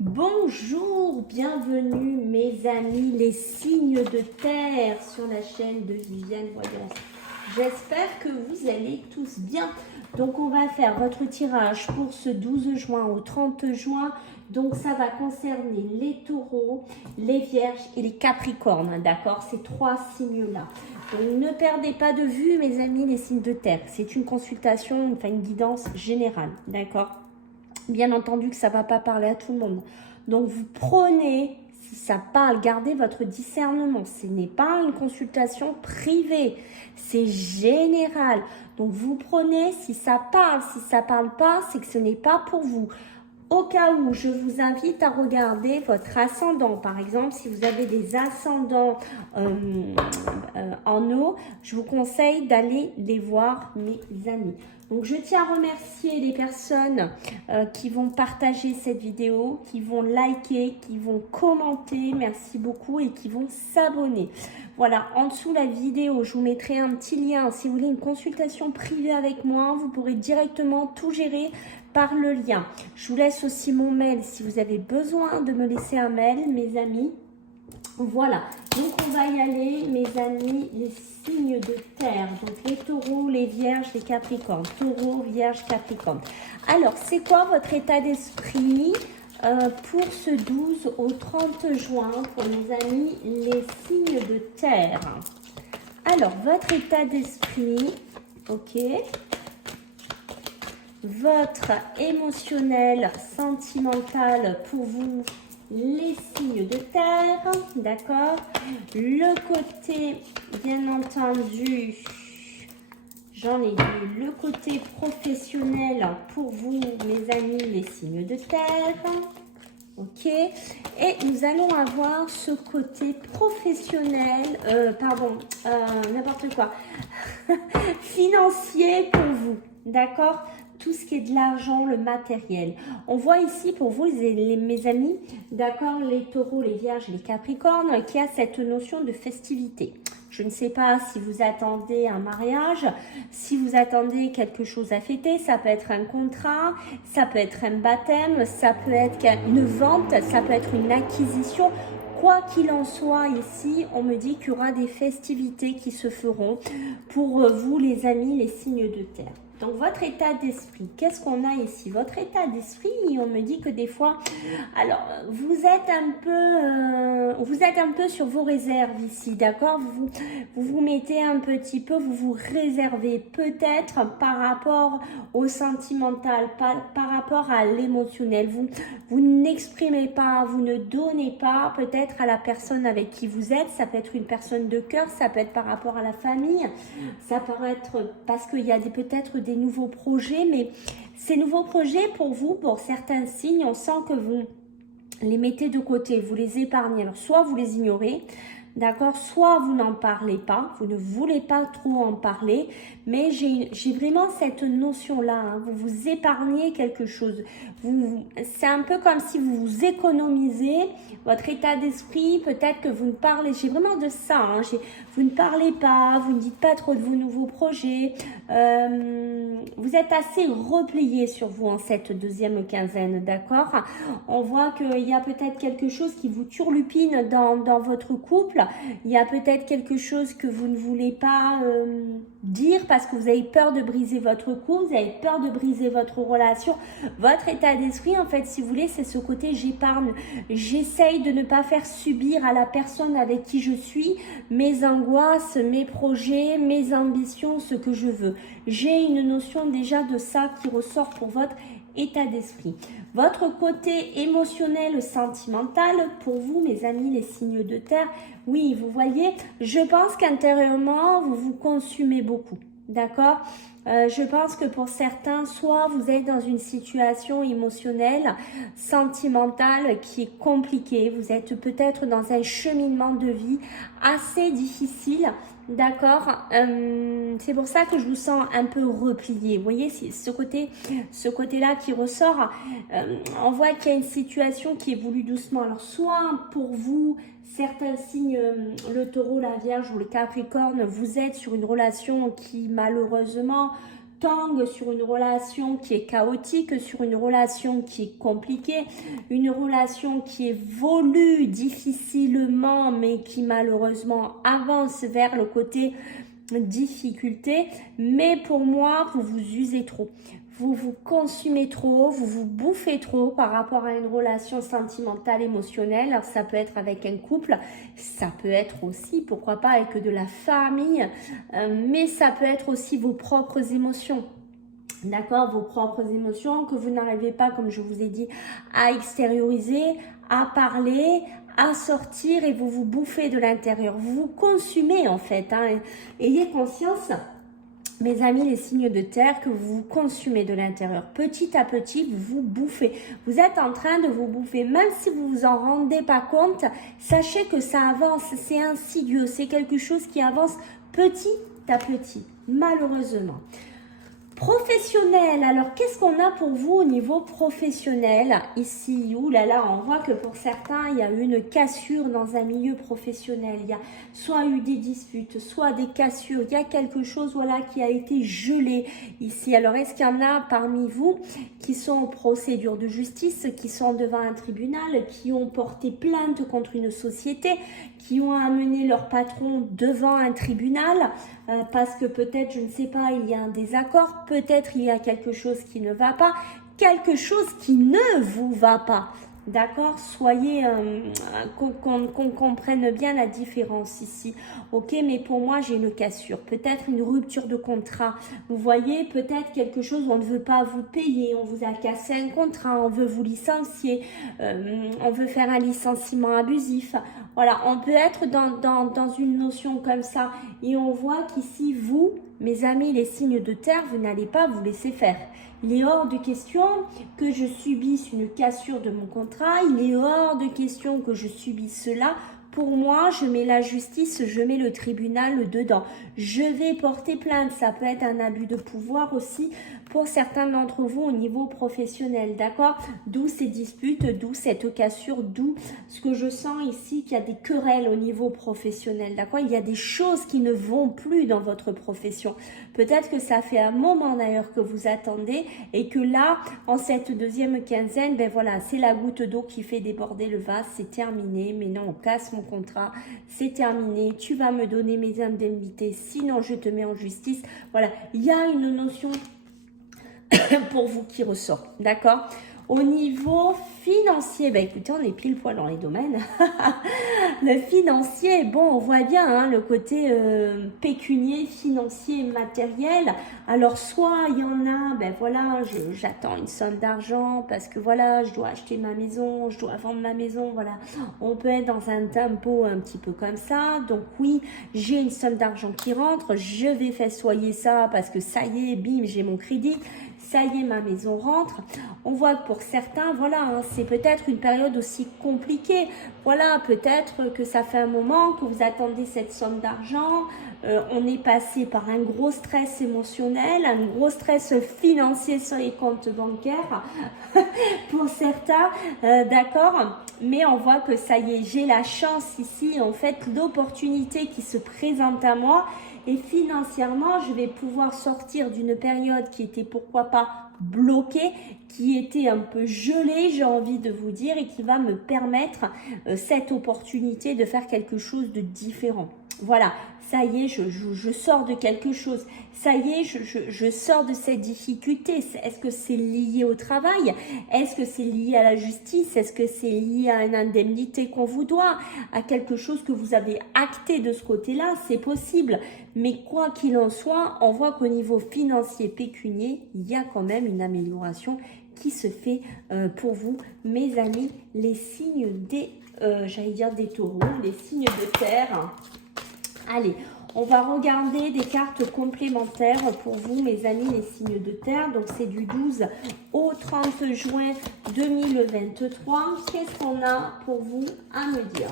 Bonjour, bienvenue mes amis, les signes de terre sur la chaîne de Viviane Voyance. J'espère que vous allez tous bien. Donc on va faire votre tirage pour ce 12 juin au 30 juin. Donc ça va concerner les taureaux, les vierges et les capricornes, d'accord? Ces trois signes-là. Donc ne perdez pas de vue mes amis les signes de terre. C'est une consultation, enfin une guidance générale, d'accord? Bien entendu que ça ne va pas parler à tout le monde. Donc, vous prenez, si ça parle, gardez votre discernement. Ce n'est pas une consultation privée, c'est général. Donc, vous prenez, si ça parle pas, c'est que ce n'est pas pour vous. Au cas où, je vous invite à regarder votre ascendant. Par exemple, si vous avez des ascendants en eau, je vous conseille d'aller les voir, mes amis. Donc, je tiens à remercier les personnes qui vont partager cette vidéo, qui vont liker, qui vont commenter, merci beaucoup, et qui vont s'abonner. Voilà, en dessous de la vidéo, je vous mettrai un petit lien. Si vous voulez une consultation privée avec moi, vous pourrez directement tout gérer par le lien. Je vous laisse aussi mon mail si vous avez besoin de me laisser un mail, mes amis. Voilà, donc on va y aller, mes amis, les signes de terre. Donc les taureaux, les vierges, les capricornes. Taureaux, vierges, capricornes. Alors, c'est quoi votre état d'esprit pour ce 12 au 30 juin, pour mes amis, les signes de terre? Alors, votre état d'esprit, ok. Votre émotionnel, sentimental pour vous, les signes de terre, d'accord? Le côté, bien entendu, j'en ai dit, le côté professionnel pour vous, mes amis, les signes de terre, ok? Et nous allons avoir ce côté professionnel, n'importe quoi, financier pour vous, d'accord? Tout ce qui est de l'argent, le matériel. On voit ici pour vous, mes amis, d'accord, les taureaux, les vierges et les capricornes, qui a cette notion de festivité. Je ne sais pas si vous attendez un mariage, si vous attendez quelque chose à fêter, ça peut être un contrat, ça peut être un baptême, ça peut être une vente, ça peut être une acquisition. Quoi qu'il en soit, ici, on me dit qu'il y aura des festivités qui se feront pour vous, les amis, les signes de terre. Donc, votre état d'esprit, qu'est-ce qu'on a ici? Votre état d'esprit, on me dit que des fois, alors, vous êtes un peu sur vos réserves ici, d'accord? Vous mettez un petit peu, vous vous réservez peut-être par rapport au sentimental, par rapport à l'émotionnel. Vous n'exprimez pas, vous ne donnez pas peut-être à la personne avec qui vous êtes. Ça peut être une personne de cœur, ça peut être par rapport à la famille, ça peut être parce qu'il y a peut-être des nouveaux projets, mais ces nouveaux projets pour vous, pour certains signes, on sent que vous les mettez de côté, vous les épargnez. Alors, soit vous les ignorez, d'accord, soit vous n'en parlez pas, vous ne voulez pas trop en parler, mais j'ai vraiment cette notion-là, hein, vous vous épargnez quelque chose. C'est un peu comme si vous vous économisez votre état d'esprit, peut-être que vous ne parlez, j'ai vraiment de ça, hein, vous ne parlez pas, vous ne dites pas trop de vos nouveaux projets, vous êtes assez replié sur vous en cette deuxième quinzaine, d'accord? On voit qu'il y a peut-être quelque chose qui vous turlupine dans votre couple, il y a peut-être quelque chose que vous ne voulez pas dire parce que vous avez peur de briser votre couple, vous avez peur de briser votre relation. Votre état d'esprit, en fait, si vous voulez, c'est ce côté j'épargne. J'essaye de ne pas faire subir à la personne avec qui je suis mes angoisses, mes projets, mes ambitions, ce que je veux. J'ai une notion déjà de ça qui ressort pour votre état d'esprit. Votre côté émotionnel, sentimental, pour vous, mes amis, les signes de terre, oui, vous voyez, je pense qu'intérieurement, vous vous consumez beaucoup, d'accord? Je pense que pour certains, soit vous êtes dans une situation émotionnelle, sentimentale qui est compliquée, vous êtes peut-être dans un cheminement de vie assez difficile, d'accord, c'est pour ça que je vous sens un peu replié. Vous voyez, c'est ce côté-là qui ressort. On voit qu'il y a une situation qui évolue doucement. Alors, soit pour vous, certains signes, le taureau, la vierge ou le capricorne, vous êtes sur une relation qui malheureusement tangue, sur une relation qui est chaotique, sur une relation qui est compliquée, une relation qui évolue difficilement, mais qui malheureusement avance vers le côté difficulté. Mais pour moi, vous vous usez trop. Vous vous consumez trop, vous vous bouffez trop par rapport à une relation sentimentale, émotionnelle. Alors ça peut être avec un couple, ça peut être aussi, pourquoi pas, avec de la famille, mais ça peut être aussi vos propres émotions. D'accord, vos propres émotions que vous n'arrivez pas, comme je vous ai dit, à extérioriser, à parler, à sortir, et vous vous bouffez de l'intérieur. Vous vous consumez en fait. Hein. Ayez conscience, mes amis, les signes de terre, que vous vous consumez de l'intérieur. Petit à petit, vous vous bouffez. Vous êtes en train de vous bouffer. Même si vous vous en rendez pas compte, sachez que ça avance. C'est insidieux. C'est quelque chose qui avance petit à petit, malheureusement. Professionnel, alors qu'est-ce qu'on a pour vous au niveau professionnel ici? Ouh là là, on voit que pour certains, il y a eu une cassure dans un milieu professionnel. Il y a soit eu des disputes, soit des cassures. Il y a quelque chose, voilà, qui a été gelé ici. Alors, est-ce qu'il y en a parmi vous qui sont en procédure de justice, qui sont devant un tribunal, qui ont porté plainte contre une société, qui ont amené leur patron devant un tribunal parce que peut-être, je ne sais pas, il y a un désaccord, peut-être il y a quelque chose qui ne va pas, quelque chose qui ne vous va pas. D'accord? Soyez, qu'on comprenne bien la différence ici. Ok, mais pour moi, j'ai une cassure. Peut-être une rupture de contrat. Vous voyez, peut-être quelque chose où on ne veut pas vous payer. On vous a cassé un contrat. On veut vous licencier. On veut faire un licenciement abusif. Voilà, on peut être dans une notion comme ça. Et on voit qu'ici, vous, mes amis, les signes de terre, vous n'allez pas vous laisser faire. Il est hors de question que je subisse une cassure de mon contrat. Il est hors de question que je subisse cela. Pour moi, je mets la justice, je mets le tribunal dedans. Je vais porter plainte. Ça peut être un abus de pouvoir aussi pour certains d'entre vous au niveau professionnel. D'accord? D'où ces disputes, d'où cette cassure, d'où ce que je sens ici qu'il y a des querelles au niveau professionnel. D'accord? Il y a des choses qui ne vont plus dans votre profession. Peut-être que ça fait un moment d'ailleurs que vous attendez et que là, en cette deuxième quinzaine, ben voilà, c'est la goutte d'eau qui fait déborder le vase. C'est terminé. Mais non, on casse mon contrat. C'est terminé. Tu vas me donner mes indemnités. Sinon, je te mets en justice. Voilà. Il y a une notion pour vous qui ressort. D'accord? Au niveau financier, bah écoutez, on est pile poil dans les domaines. Le financier, bon, on voit bien hein, le côté pécunier, financier, matériel. Alors, soit il y en a, ben voilà, j'attends une somme d'argent parce que voilà, je dois acheter ma maison, je dois vendre ma maison, voilà. On peut être dans un tempo un petit peu comme ça. Donc oui, j'ai une somme d'argent qui rentre, je vais festoyer ça parce que ça y est, bim, j'ai mon crédit. Ça y est, ma maison rentre. On voit que pour certains, voilà, hein, c'est peut-être une période aussi compliquée. Voilà, peut-être que ça fait un moment que vous attendez cette somme d'argent. On est passé par un gros stress émotionnel, un gros stress financier sur les comptes bancaires pour certains, d'accord. Mais on voit que ça y est, j'ai la chance ici, en fait, l'opportunité qui se présente à moi. Et financièrement, je vais pouvoir sortir d'une période qui était, pourquoi pas, bloquée, qui était un peu gelée, j'ai envie de vous dire, et qui va me permettre cette opportunité de faire quelque chose de différent. Voilà, ça y est, je sors de quelque chose. Ça y est, je sors de cette difficulté. Est-ce que c'est lié au travail? Est-ce que c'est lié à la justice? Est-ce que c'est lié à une indemnité qu'on vous doit? À quelque chose que vous avez acté de ce côté-là? C'est possible. Mais quoi qu'il en soit, on voit qu'au niveau financier pécunier, il y a quand même une amélioration qui se fait pour vous, mes amis, les signes des, j'allais dire des taureaux, les signes de terre. Allez, on va regarder des cartes complémentaires pour vous, mes amis, les signes de terre. Donc, c'est du 12 au 30 juin 2023. Qu'est-ce qu'on a pour vous à me dire?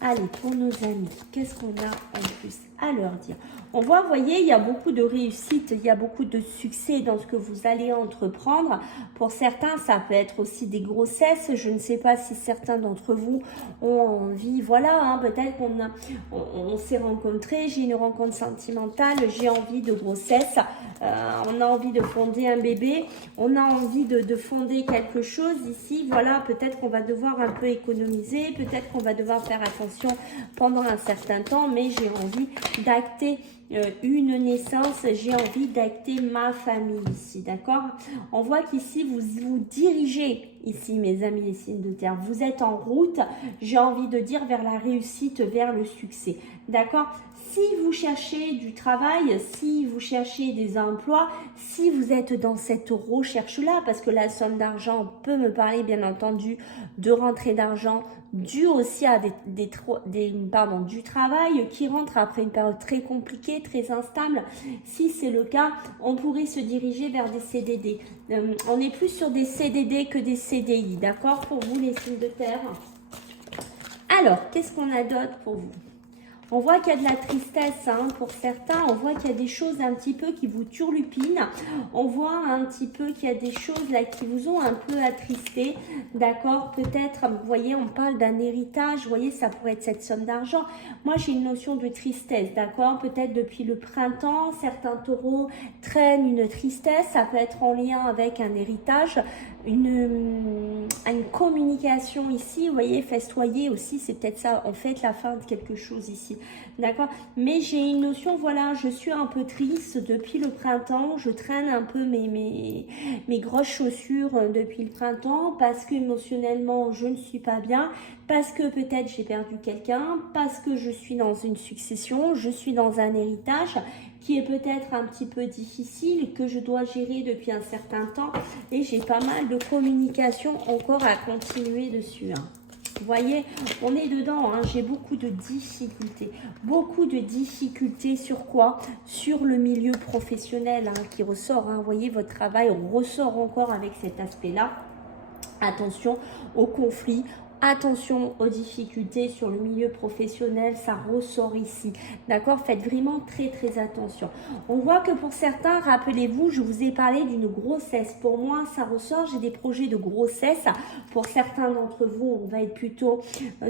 Allez, pour nos amis, qu'est-ce qu'on a en plus? à leur dire. On voit, vous voyez, il y a beaucoup de réussite, il y a beaucoup de succès dans ce que vous allez entreprendre. Pour certains, ça peut être aussi des grossesses. Je ne sais pas si certains d'entre vous ont envie, voilà, hein, peut-être on s'est rencontrés, j'ai une rencontre sentimentale, j'ai envie de grossesse, on a envie de fonder un bébé, on a envie de fonder quelque chose ici, voilà, peut-être qu'on va devoir un peu économiser, peut-être qu'on va devoir faire attention pendant un certain temps, mais j'ai envie d'acter une naissance, j'ai envie d'acter ma famille ici, d'accord? On voit qu'ici, vous vous dirigez, ici, mes amis les signes de terre, vous êtes en route, j'ai envie de dire, vers la réussite, vers le succès, d'accord? Si vous cherchez du travail, si vous cherchez des emplois, si vous êtes dans cette recherche-là, parce que la somme d'argent peut me parler, bien entendu, de rentrée d'argent, dû aussi à du travail qui rentre après une période très compliquée, très instable. Si c'est le cas, on pourrait se diriger vers des CDD. On est plus sur des CDD que des CDI, d'accord, pour vous les signes de terre. Alors, qu'est-ce qu'on a d'autre pour vous? On voit qu'il y a de la tristesse hein, pour certains, on voit qu'il y a des choses un petit peu qui vous turlupinent, on voit un petit peu qu'il y a des choses là qui vous ont un peu attristé, d'accord, peut-être, vous voyez, on parle d'un héritage, vous voyez, ça pourrait être cette somme d'argent. Moi, j'ai une notion de tristesse, d'accord, peut-être depuis le printemps, certains taureaux traînent une tristesse, ça peut être en lien avec un héritage, une communication ici, vous voyez, festoyer aussi, c'est peut-être ça, en fait, la fin de quelque chose ici, d'accord, mais j'ai une notion, voilà, je suis un peu triste depuis le printemps, je traîne un peu mes grosses chaussures depuis le printemps, parce qu'émotionnellement, je ne suis pas bien, parce que peut-être j'ai perdu quelqu'un, parce que je suis dans une succession, je suis dans un héritage, qui est peut-être un petit peu difficile, que je dois gérer depuis un certain temps. Et j'ai pas mal de communication encore à continuer dessus. Hein. Vous voyez, on est dedans, hein, j'ai beaucoup de difficultés. Beaucoup de difficultés sur quoi? Sur le milieu professionnel hein, qui ressort. Hein. Vous voyez, votre travail ressort encore avec cet aspect-là. Attention aux conflits. Attention aux difficultés sur le milieu professionnel, ça ressort ici. D'accord? Faites vraiment très très attention. On voit que pour certains, rappelez-vous, je vous ai parlé d'une grossesse. Pour moi, ça ressort, j'ai des projets de grossesse. Pour certains d'entre vous, on va être plutôt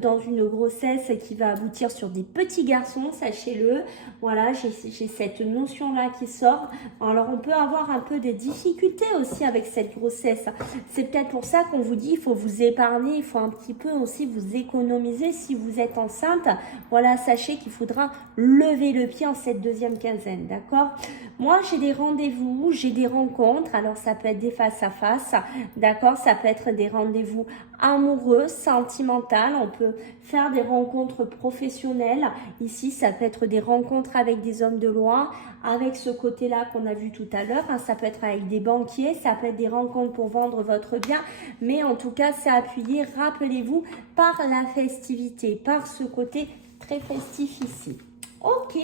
dans une grossesse qui va aboutir sur des petits garçons, sachez-le. Voilà, j'ai cette notion-là qui sort. Alors, on peut avoir un peu des difficultés aussi avec cette grossesse. C'est peut-être pour ça qu'on vous dit, il faut vous épargner, il faut un petit peu aussi vous économiser si vous êtes enceinte. Voilà, sachez qu'il faudra lever le pied en cette deuxième quinzaine, d'accord? Moi, j'ai des rendez-vous, j'ai des rencontres. Alors, ça peut être des face à face, d'accord? Ça peut être des rendez-vous amoureux, sentimentaux. On peut faire des rencontres professionnelles. Ici, ça peut être des rencontres avec des hommes de loi, avec ce côté-là qu'on a vu tout à l'heure. Hein. Ça peut être avec des banquiers, ça peut être des rencontres pour vendre votre bien. Mais en tout cas, c'est appuyé, rappelez-vous, par la festivité, par ce côté très festif ici. Ok.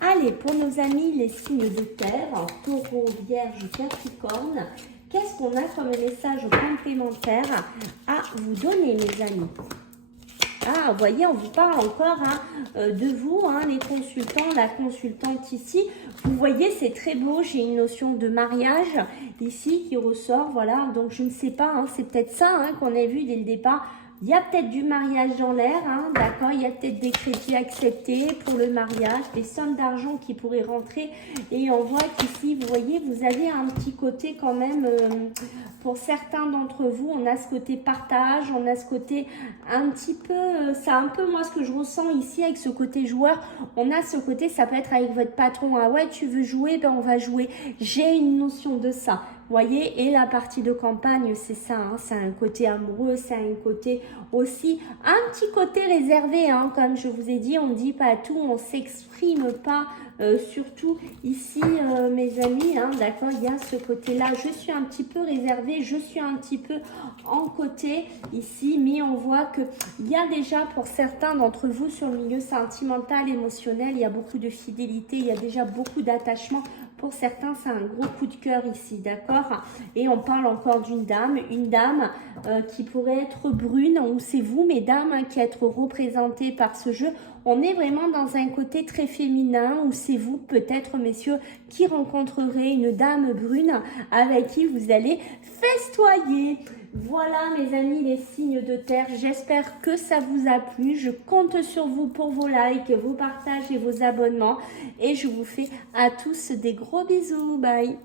Allez, pour nos amis, les signes de terre, taureau, vierge, capricorne, qu'est-ce qu'on a comme message complémentaire à vous donner, mes amis? Ah, vous voyez, on vous parle encore hein, de vous, hein, les consultants, la consultante ici. Vous voyez, c'est très beau. J'ai une notion de mariage ici qui ressort. Voilà, donc je ne sais pas, hein, c'est peut-être ça hein, qu'on a vu dès le départ. Il y a peut-être du mariage dans l'air, hein, d'accord? Il y a peut-être des crédits acceptés pour le mariage, des sommes d'argent qui pourraient rentrer. Et on voit qu'ici, vous voyez, vous avez un petit côté quand même, pour certains d'entre vous, on a ce côté partage, on a ce côté un petit peu, c'est un peu moi ce que je ressens ici avec ce côté joueur. On a ce côté, ça peut être avec votre patron, ah ouais, tu veux jouer, ben on va jouer. J'ai une notion de ça. Voyez, et la partie de campagne, c'est ça, hein, c'est un côté amoureux, c'est un côté aussi, un petit côté réservé, hein, comme je vous ai dit, on ne dit pas tout, on ne s'exprime pas, surtout ici, mes amis, hein, d'accord, il y a ce côté-là, je suis un petit peu réservée, je suis un petit peu en côté ici, mais on voit qu'il y a déjà pour certains d'entre vous sur le milieu sentimental, émotionnel, il y a beaucoup de fidélité, il y a déjà beaucoup d'attachement. Pour certains, c'est un gros coup de cœur ici, d'accord? Et on parle encore d'une dame, une dame qui pourrait être brune, ou c'est vous, mesdames, qui êtes représentées par ce jeu. On est vraiment dans un côté très féminin, ou c'est vous, peut-être, messieurs, qui rencontrerez une dame brune avec qui vous allez festoyer. Voilà, mes amis, les signes de terre. J'espère que ça vous a plu. Je compte sur vous pour vos likes, vos partages et vos abonnements. Et je vous fais à tous des gros bisous. Bye!